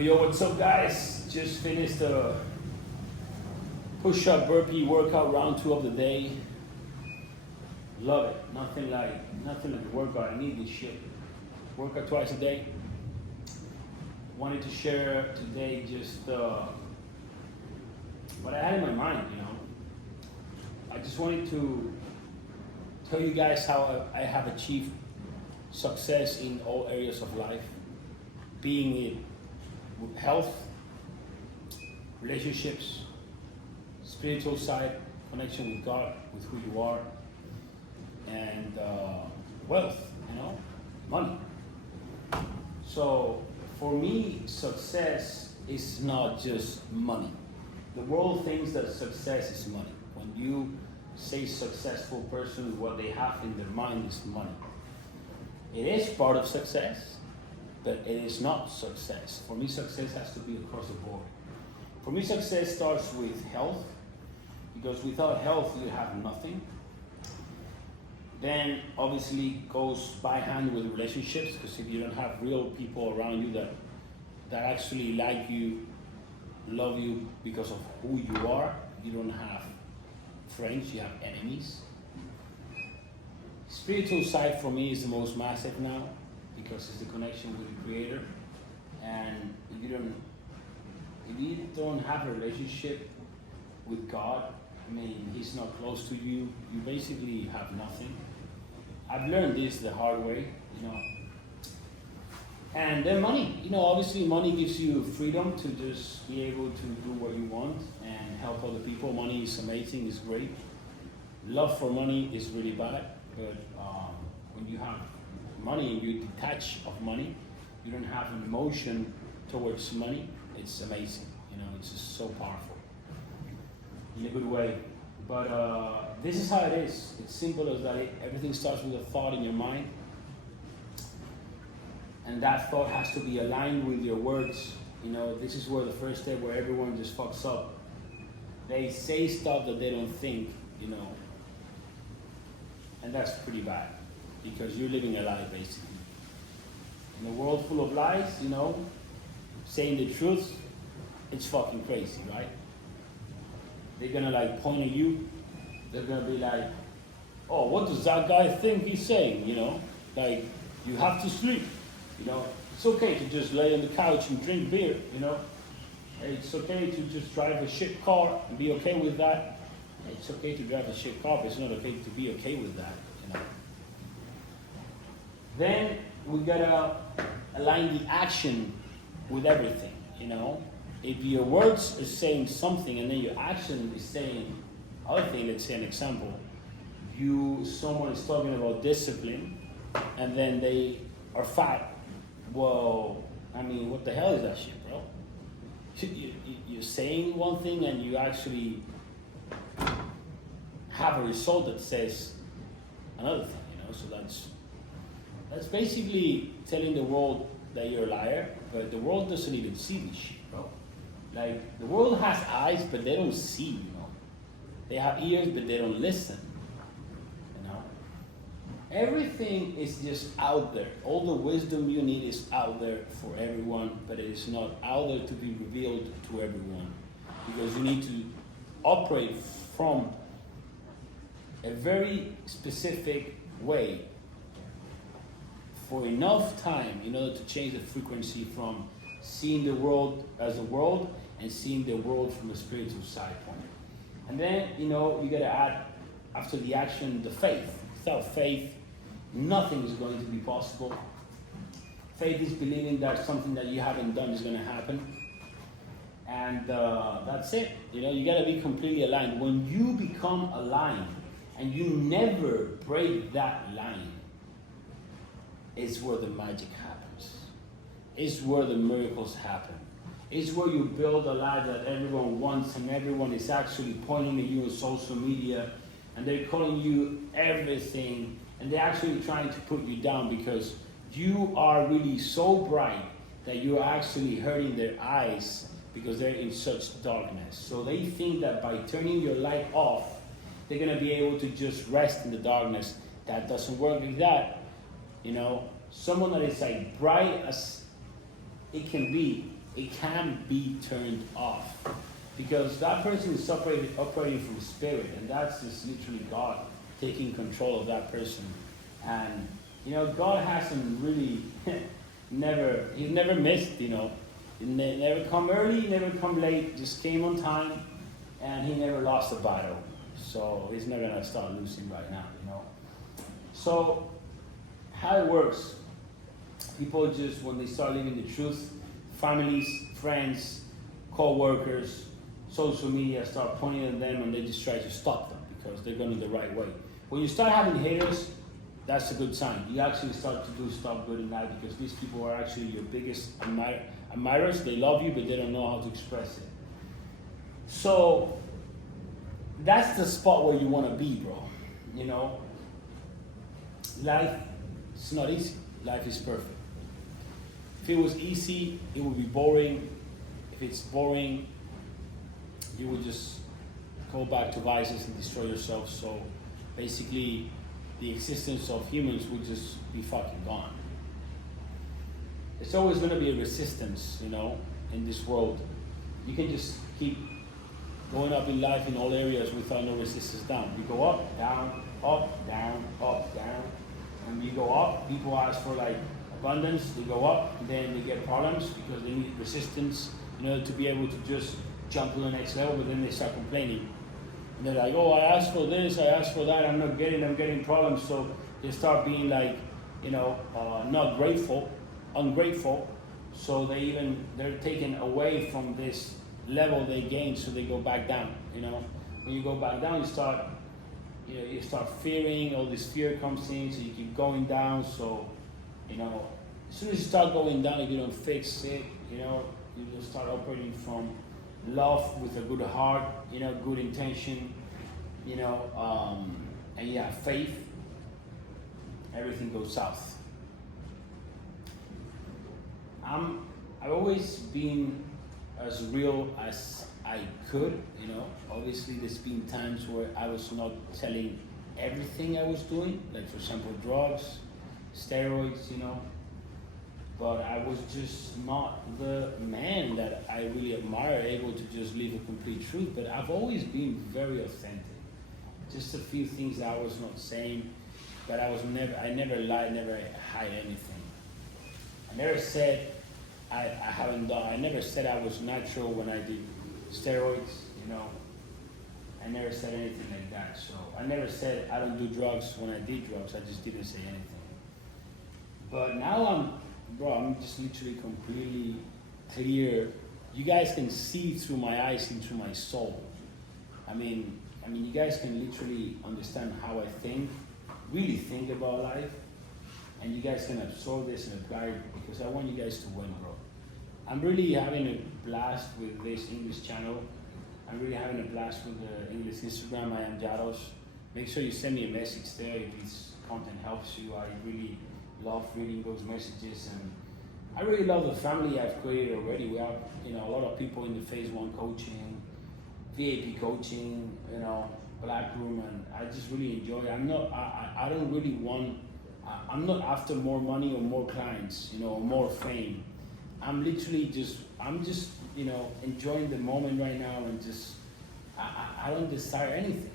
Yo, what's up, guys? Just finished the push-up burpee workout round 2 of the day. Love it. Nothing like a workout. I need this shit. Workout twice a day. Wanted to share today just what I had in my mind, I just wanted to tell you guys how I have achieved success in all areas of life, being it with health, relationships, spiritual side, connection with God, with who you are, and wealth, money. So for me, success is not just money. The world thinks that success is money. When you say successful person, what they have in their mind is money. It is part of success, but it is not success. For me, success has to be across the board. For me, success starts with health, because without health, you have nothing. Then obviously goes by hand with relationships, because if you don't have real people around you that actually like you, love you because of who you are, you don't have friends, you have enemies. Spiritual side for me is the most massive now, because it's the connection with the Creator. And if you don't have a relationship with God, He's not close to you, you basically have nothing. I've learned this the hard way, And then money, obviously money gives you freedom to just be able to do what you want and help other people. Money is amazing, it's great. Love for money is really bad, but when you have money and you detach of money, you don't have an emotion towards money, it's amazing. It's just so powerful in a good way. But this is how it is. It's simple as that. Everything starts with a thought in your mind, and that thought has to be aligned with your words. This is where the first step where everyone just fucks up. They say stuff that they don't think, and that's pretty bad, because you're living a lie basically. In a world full of lies, saying the truth, it's fucking crazy, right? They're gonna point at you. They're gonna be like, oh, what does that guy think he's saying? You have to sleep. It's okay to just lay on the couch and drink beer. It's okay to just drive a shit car and be okay with that. It's okay to drive a shit car, but it's not okay to be okay with that. Then we gotta align the action with everything. If your words is saying something and then your action is saying other thing, let's say an example, someone is talking about discipline and then they are fat. Well, what the hell is that shit, bro? You're saying one thing and you actually have a result that says another thing, so that's basically telling the world that you're a liar, but the world doesn't even see this shit, bro. The world has eyes, but they don't see, They have ears, but they don't listen, Everything is just out there. All the wisdom you need is out there for everyone, but it is not out there to be revealed to everyone. Because you need to operate from a very specific way for enough time in order to change the frequency from seeing the world as a world and seeing the world from a spiritual side point. And then, you gotta add, after the action, the faith. Without faith, nothing is going to be possible. Faith is believing that something that you haven't done is gonna happen. And that's it. You gotta be completely aligned. When you become aligned and you never break that line, it's where the magic happens. It's where the miracles happen. It's where you build a life that everyone wants, and everyone is actually pointing at you on social media, and they're calling you everything, and they're actually trying to put you down because you are really so bright that you're actually hurting their eyes because they're in such darkness. So they think that by turning your light off, they're gonna be able to just rest in the darkness. That doesn't work like that. Someone that is bright as it can be it can be turned off. Because that person is operating from spirit, and that's just literally God taking control of that person. And God hasn't really he's never missed, He never come early, never come late, just came on time, and he never lost a battle. So he's not gonna start losing right now, So how it works, people just, when they start living the truth, families, friends, co-workers, social media start pointing at them, and they just try to stop them because they're going the right way. When you start having haters, that's a good sign. You actually start to do stuff good in life, because these people are actually your biggest admirers. They love you, but they don't know how to express it. So that's the spot where you want to be, bro. Life is not easy. Life is perfect. If it was easy, it would be boring. If it's boring, you would just go back to vices and destroy yourself. So basically, the existence of humans would just be fucking gone. There's always going to be a resistance, in this world. You can just keep going up in life in all areas without no resistance down. You go up, down, up, down, up, down. And you go up, people ask for abundance, they go up, then they get problems because they need resistance in order to be able to just jump to the next level, but then they start complaining. And they're like, oh, I asked for this, I asked for that, I'm getting problems. So they start being not grateful, ungrateful. So they're taken away from this level they gained, so they go back down. When you go back down, you start fearing, all this fear comes in, so you keep going down. So, as soon as you start going down, if you don't fix it, you will start operating from love with a good heart, good intention, and you have faith, everything goes south. I've always been as real as I could, Obviously, there's been times where I was not telling everything I was doing, like for example, drugs, steroids, But I was just not the man that I really admire, able to just live a complete truth. But I've always been very authentic. Just a few things that I was not saying, but I never lied, never hide anything. I never said I never said I was natural when I did steroids, I never said anything like that. So I never said I don't do drugs when I did drugs. I just didn't say anything. But now I'm just literally completely clear. You guys can see through my eyes into my soul. I mean, you guys can literally understand how I think, really think about life, and you guys can absorb this and apply it, because I want you guys to win, bro. I'm really having a blast with this English channel. I'm really having a blast with the English Instagram. I am Llados. Make sure you send me a message there if this content helps you. I really love reading those messages, and I really love the family I've created already. We have, a lot of people in the phase 1 coaching, VIP coaching, Black Room, and I just really enjoy it. I don't really want, I'm not after more money or more clients, or more fame. I'm just, enjoying the moment right now, and just, I don't desire anything,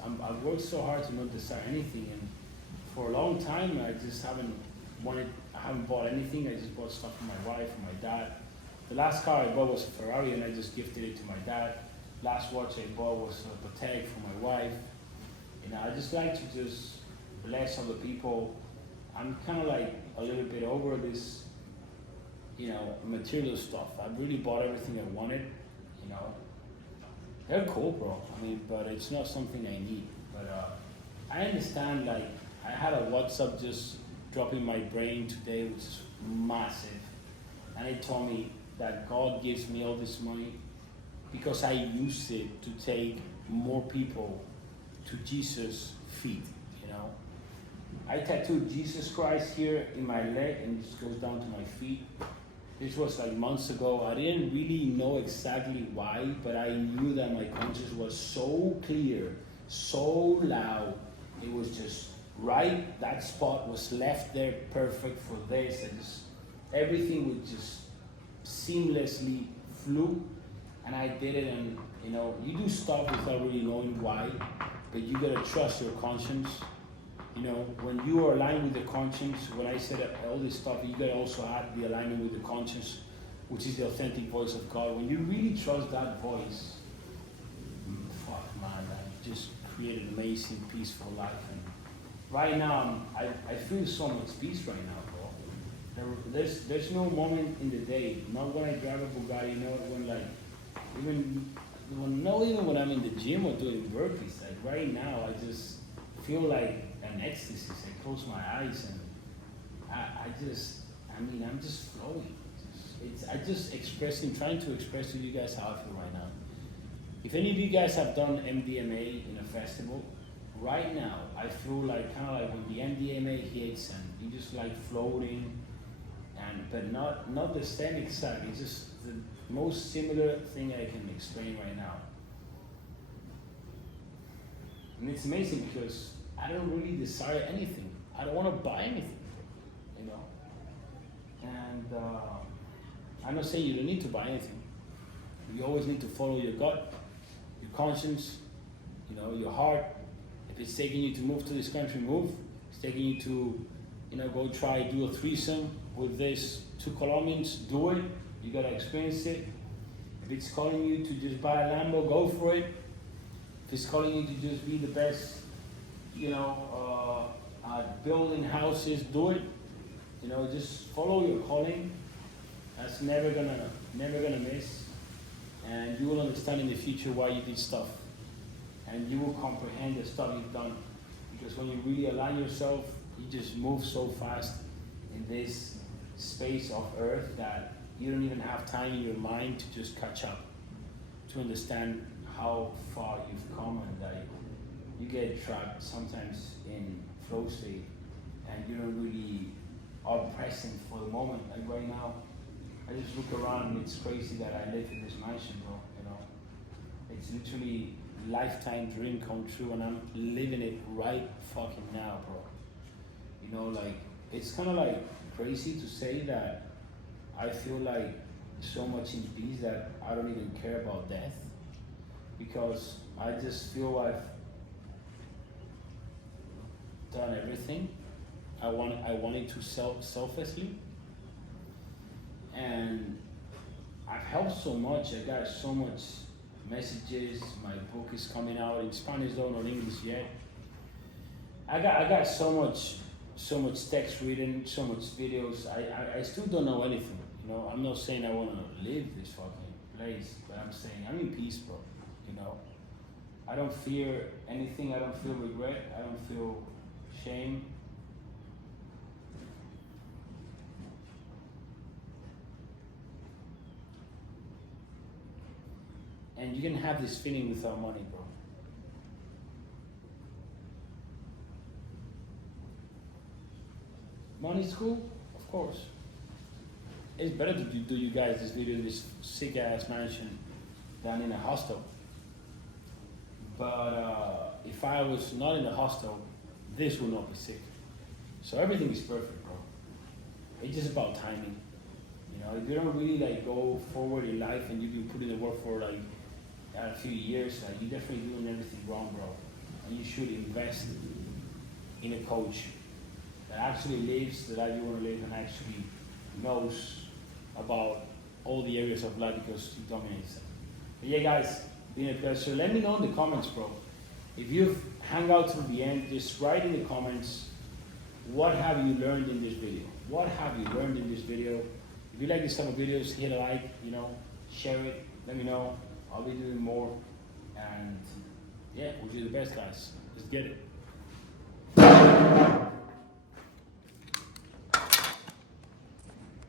I worked so hard to not desire anything, and for a long time, I haven't bought anything. I just bought stuff for my wife and my dad. The last car I bought was a Ferrari, and I just gifted it to my dad. Last watch I bought was a Patek for my wife. I just like to just bless other people. I'm kind of a little bit over this, material stuff. I really bought everything I wanted, They're cool, bro. But it's not something I need. But I understand, I had a WhatsApp just drop in my brain today, which is massive. And it told me that God gives me all this money because I use it to take more people to Jesus' feet, I tattooed Jesus Christ here in my leg, and it just goes down to my feet. This was months ago. I didn't really know exactly why, but I knew that my conscience was so clear, so loud. It was just right. That spot was left there perfect for this. Everything would just seamlessly flew, and I did it. And you know, you do stuff without really knowing why, but you gotta trust your conscience. You know, when you are aligned with the conscience, when I said all this stuff, you gotta also add the alignment with the conscience, which is the authentic voice of God. When you really trust that voice, fuck man, I just create an amazing, peaceful life. And right now, I feel so much peace right now, bro. There's no moment in the day, not when I drive a Bugatti, not when like, not even when I'm in the gym or doing burpees. Like right now, I just feel like an ecstasy. I close my eyes and I'm just flowing. Trying to express to you guys how I feel right now. If any of you guys have done MDMA in a festival, right now I feel like kind of like when the MDMA hits and you just like floating, but not the same exact. It's just the most similar thing I can explain right now. And it's amazing because I don't really desire anything. I don't want to buy anything, you know. And I'm not saying you don't need to buy anything. You always need to follow your gut, your conscience, you know, your heart. If it's taking you to move to this country, move. It's taking you to, you know, go do a threesome with these 2 Colombians, do it. You gotta experience it. If it's calling you to just buy a Lambo, go for it. If it's calling you to just be the best, you know, at building houses, do it. You know, just follow your calling. That's never gonna miss. And you will understand in the future why you did stuff. And you will comprehend the stuff you've done. Because when you really align yourself, you just move so fast in this space of earth that you don't even have time in your mind to just catch up, to understand how far you've come, and that you get trapped sometimes in flow state and you don't really are present for the moment. Like right now, I just look around and it's crazy that I live in this mansion, bro, you know. It's literally lifetime dream come true and I'm living it right fucking now, bro. You know, like, it's kind of like crazy to say that I feel like so much in peace that I don't even care about death, because I just feel I've done everything I wanted to selflessly, and I've helped so much. I got so much messages. My book is coming out in Spanish though, not English yet. I got so much text written, so much videos. I still don't know anything. You know, I'm not saying I want to live this fucking place, but I'm saying I'm in peace, bro. You know, I don't fear anything. I don't feel regret. I don't feel shame. And you can have this feeling without money, bro. Money's cool, of course. It's better to do you guys this video in this sick ass mansion than in a hostel. But if I was not in a hostel, this would not be sick. So everything is perfect, bro. It's just about timing. You know, if you don't really like go forward in life and you've been putting the work for like a few years, you're definitely doing everything wrong, bro. And you should invest in a coach that actually lives the life you want to live and actually knows about all the areas of life, because he dominates them. But yeah, guys, been a pleasure. Let me know in the comments, bro. If you've hung out till the end, just write in the comments, what have you learned in this video? What have you learned in this video? If you like this type of videos, hit a like, you know, share it, let me know. I'll be doing more. And yeah, we'll do the best, guys. Let's get it.